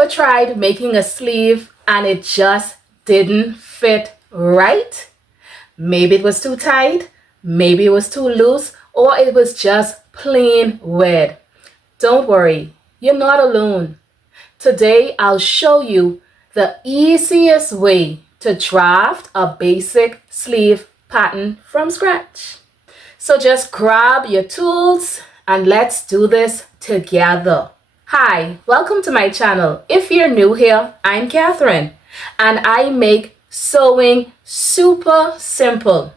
Ever tried making a sleeve and it just didn't fit right? Maybe it was too tight, maybe it was too loose, or it was just plain weird. Don't worry, you're not alone. Today I'll show you the easiest way to draft a basic sleeve pattern from scratch. So just grab your tools and let's do this together. Hi, welcome to my channel. If you're new here, I'm Catherine and I make sewing super simple.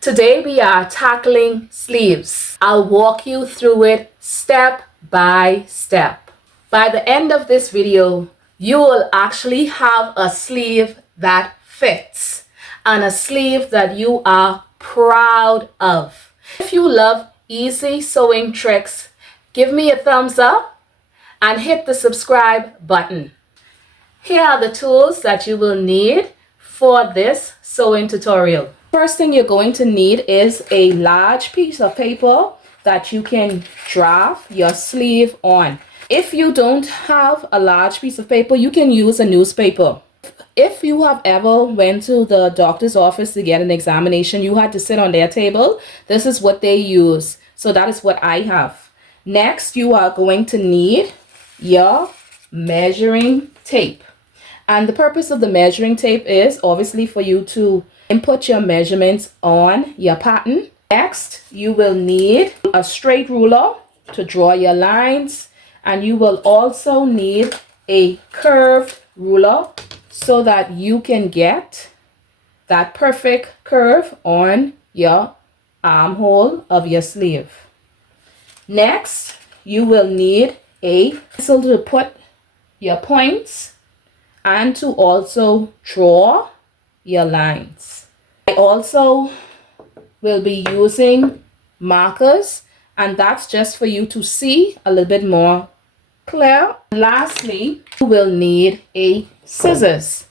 Today we are tackling sleeves. I'll walk you through it step by step. By the end of this video, you will actually have a sleeve that fits and a sleeve that you are proud of. If you love easy sewing tricks, give me a thumbs up and hit the subscribe button. Here are the tools that you will need for this sewing tutorial. First thing you're going to need is a large piece of paper that you can draft your sleeve on. If you don't have a large piece of paper, you can use a newspaper. If you have ever went to the doctor's office to get an examination, you had to sit on their table. This is what they use. So that is what I have. Next, you are going to need your measuring tape. And the purpose of the measuring tape is obviously for you to input your measurements on your pattern. Next, you will need a straight ruler to draw your lines. And you will also need a curved ruler so that you can get that perfect curve on your armhole of your sleeve. Next, you will need a pencil to put your points and to also draw your lines. I also will be using markers, and that's just for you to see a little bit more clear. Lastly, you will need a scissors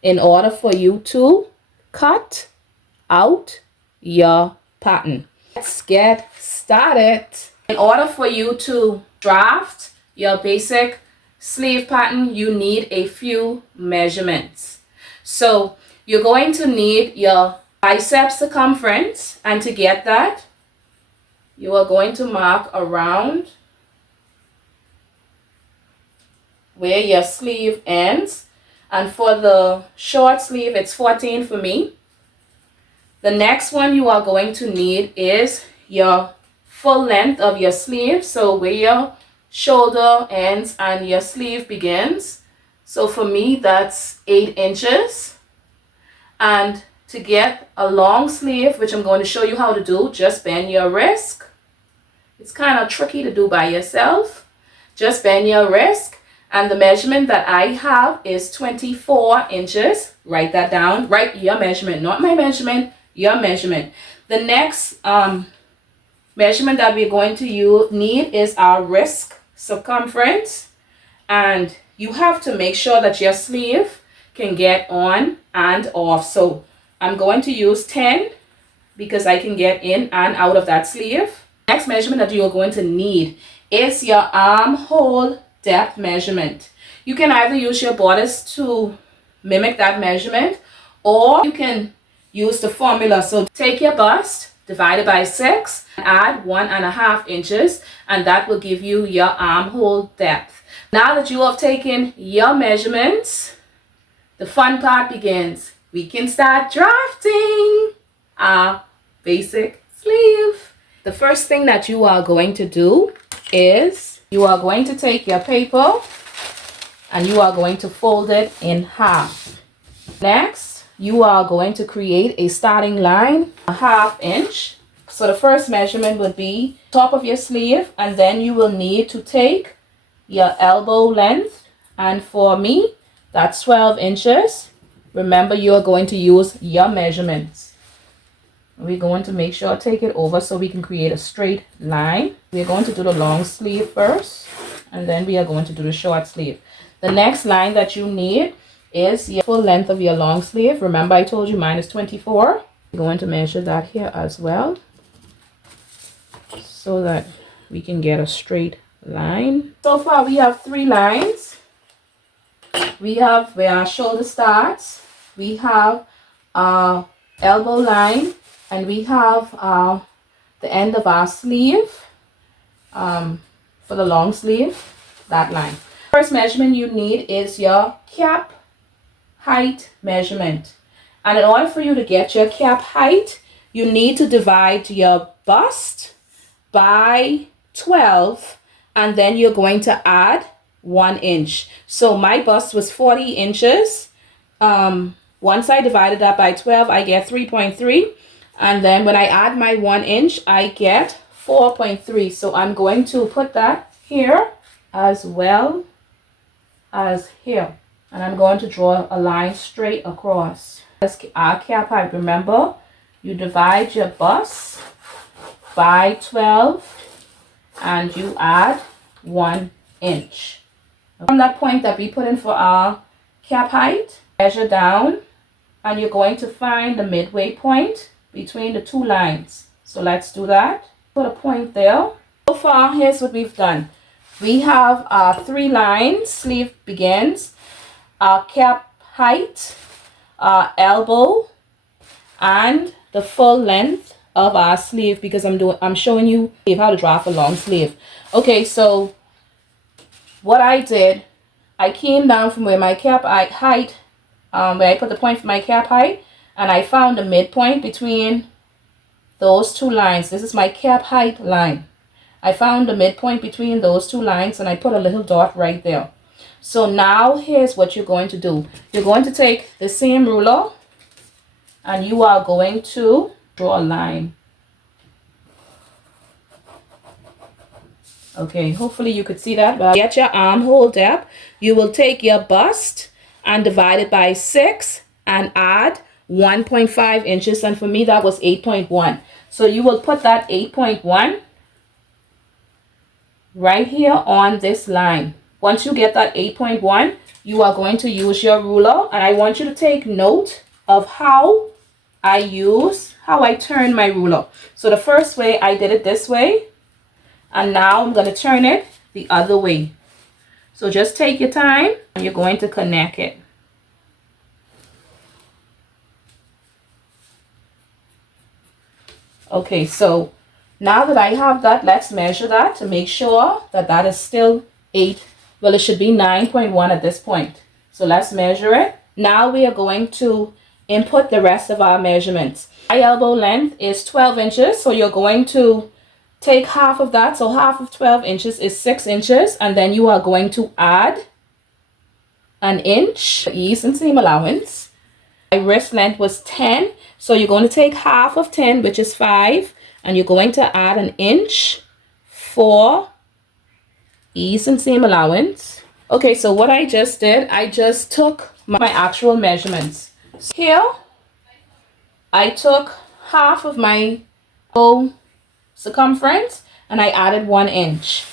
in order for you to cut out your pattern. Let's get started. In order for you to draft your basic sleeve pattern, you need a few measurements. So you're going to need your bicep circumference, and to get that, you are going to mark around where your sleeve ends. And for the short sleeve, it's 14 for me. The next one you are going to need is your full length of your sleeve. So where your shoulder ends and your sleeve begins. So for me, that's 8 inches. And to get a long sleeve, which I'm going to show you how to do, just bend your wrist. It's kind of tricky to do by yourself. Just bend your wrist. And the measurement that I have is 24 inches. Write that down. Write your measurement, not my measurement, your measurement. The next measurement that we're going to need is our wrist circumference. And you have to make sure that your sleeve can get on and off. So I'm going to use 10 because I can get in and out of that sleeve. Next measurement that you are going to need is your armhole depth measurement. You can either use your bodice to mimic that measurement, or you can use the formula. So take your bust, divide it by 6, and add 1.5 inches, and that will give you your armhole depth. Now that you have taken your measurements, the fun part begins. We can start drafting our basic sleeve. The first thing that you are going to do is you are going to take your paper and you are going to fold it in half. Next, you are going to create a starting line, 1/2 inch. So the first measurement would be top of your sleeve, and then you will need to take your elbow length, and for me, that's 12 inches. Remember, you are going to use your measurements. We're going to make sure take it over so we can create a straight line. We're going to do the long sleeve first, and then we are going to do the short sleeve. The next line that you need is the full length of your long sleeve. Remember, I told you mine is 24. We're going to measure that here as well so that we can get a straight line. So far we have 3 lines. we have where our shoulder starts, we have our elbow line, and we have the end of our sleeve for the long sleeve, that line. First measurement you need is your cap height measurement. And in order for you to get your cap height, you need to divide your bust by 12, and then you're going to add 1 inch. So my bust was 40 inches. Once I divided that by 12, I get 3.3. And then when I add my 1 inch, I get 4.3. So I'm going to put that here as well as here. And I'm going to draw a line straight across. That's our cap height. Remember, you divide your bust by 12 and you add 1 inch. From that point that we put in for our cap height, measure down, and you're going to find the midway point between the two lines. So let's do that. Put a point there. So far, here's what we've done. We have our 3 lines. Sleeve begins, our cap height, our elbow, and the full length of our sleeve, because I'm showing you how to draw a long sleeve. Okay, so what I did, I came down from where my cap height, where I put the point for my cap height, and I found the midpoint between those two lines. This is my cap height line. I found the midpoint between those two lines and I put a little dot right there. So now here's what you're going to do. You're going to take the same ruler and you are going to draw a line. Okay, hopefully you could see that. But get your armhole depth. You will take your bust and divide it by 6 and add 1.5 inches. And for me, that was 8.1. So you will put that 8.1 right here on this line. Once you get that 8.1, you are going to use your ruler. And I want you to take note of how I turn my ruler. So the first way I did it this way, and now I'm going to turn it the other way. So just take your time and you're going to connect it. Okay, so now that I have that, let's measure that to make sure that that is still 8. Well, it should be 9.1 at this point. So let's measure it. Now we are going to input the rest of our measurements. My elbow length is 12 inches. So you're going to take half of that. So half of 12 inches is 6 inches. And then you are going to add an inch for ease and seam allowance. My wrist length was 10. So you're going to take half of 10, which is 5. And you're going to add an inch for ease and seam allowance. Okay, so what I just did, I just took my actual measurements. So here, I took half of my bow circumference and I added 1 inch.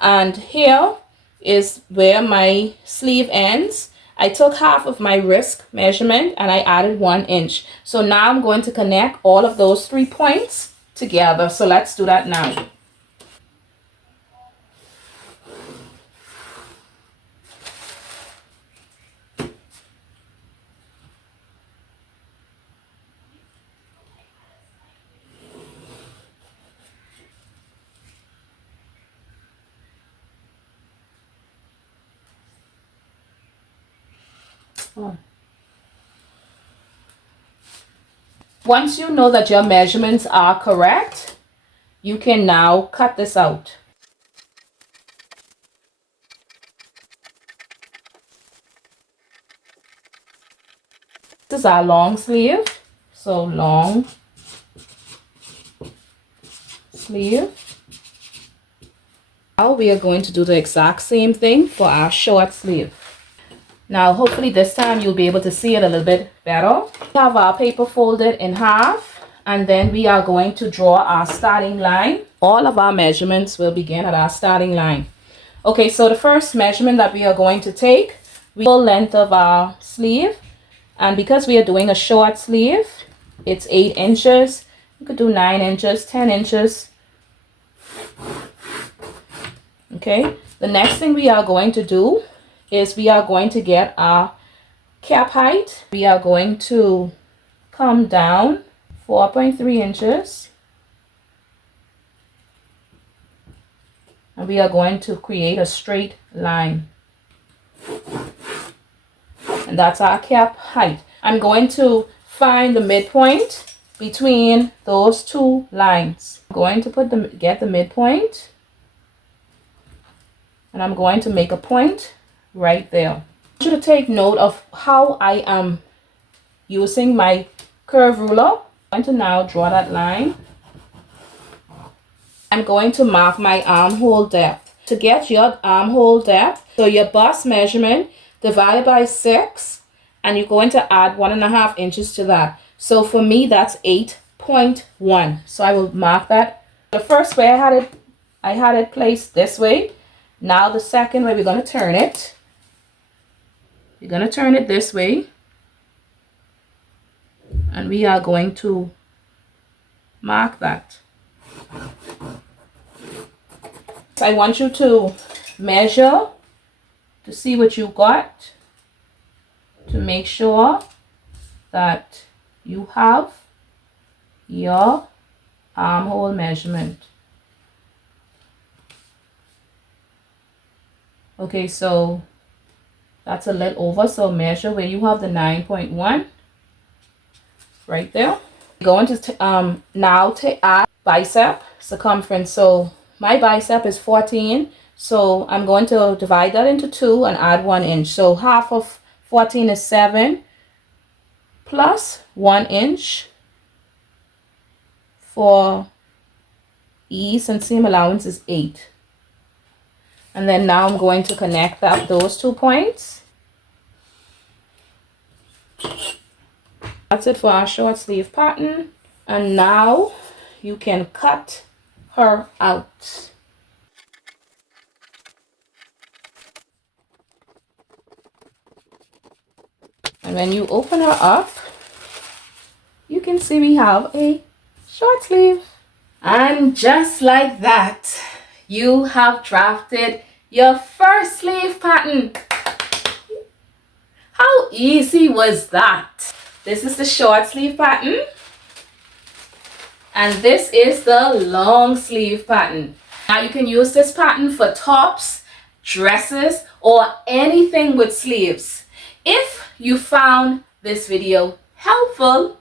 And here is where my sleeve ends. I took half of my wrist measurement and I added 1 inch. So now I'm going to connect all of those 3 points together. So let's do that now. Once you know that your measurements are correct, you can now cut this out. This is our long sleeve. So long sleeve. Now we are going to do the exact same thing for our short sleeve. Now, hopefully this time you'll be able to see it a little bit better. We have our paper folded in half, and then we are going to draw our starting line. All of our measurements will begin at our starting line. Okay, so the first measurement that we are going to take, the full length of our sleeve. And because we are doing a short sleeve, it's 8 inches. You could do 9 inches, 10 inches. Okay, the next thing we are going to do is we are going to get our cap height. We are going to come down 4.3 inches. And we are going to create a straight line. And that's our cap height. I'm going to find the midpoint between those two lines. I'm going to get the midpoint. And I'm going to make a point right there. I want you to take note of how I am using my curve ruler. I'm going to now draw that line. I'm going to mark my armhole depth. To get your armhole depth, so your bust measurement divided by 6, and you're going to add 1.5 inches to that. So for me, that's 8.1. So I will mark that. The first way I had it placed this way. Now the second way, we're going to turn it. We're going to turn it this way. And we are going to mark that. I want you to measure to see what you got, to make sure that you have your armhole measurement. Okay, so that's a little over, so measure where you have the 9.1 right there. Going to now to add bicep circumference. So my bicep is 14, so I'm going to divide that into 2 and add 1 inch. So half of 14 is 7 plus 1 inch for ease and seam allowance is 8. And then now I'm going to connect up those 2 points. That's it for our short sleeve pattern. And now you can cut her out. And when you open her up, you can see we have a short sleeve. And just like that, you have drafted your first sleeve pattern. How easy was that? This is the short sleeve pattern. And this is the long sleeve pattern. Now you can use this pattern for tops, dresses, or anything with sleeves. If you found this video helpful,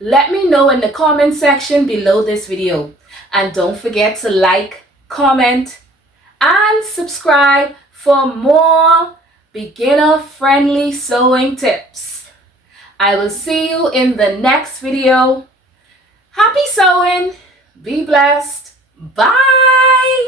let me know in the comment section below this video. And don't forget to like, comment, and subscribe for more beginner-friendly sewing tips. I will see you in the next video. Happy sewing! Be blessed! Bye!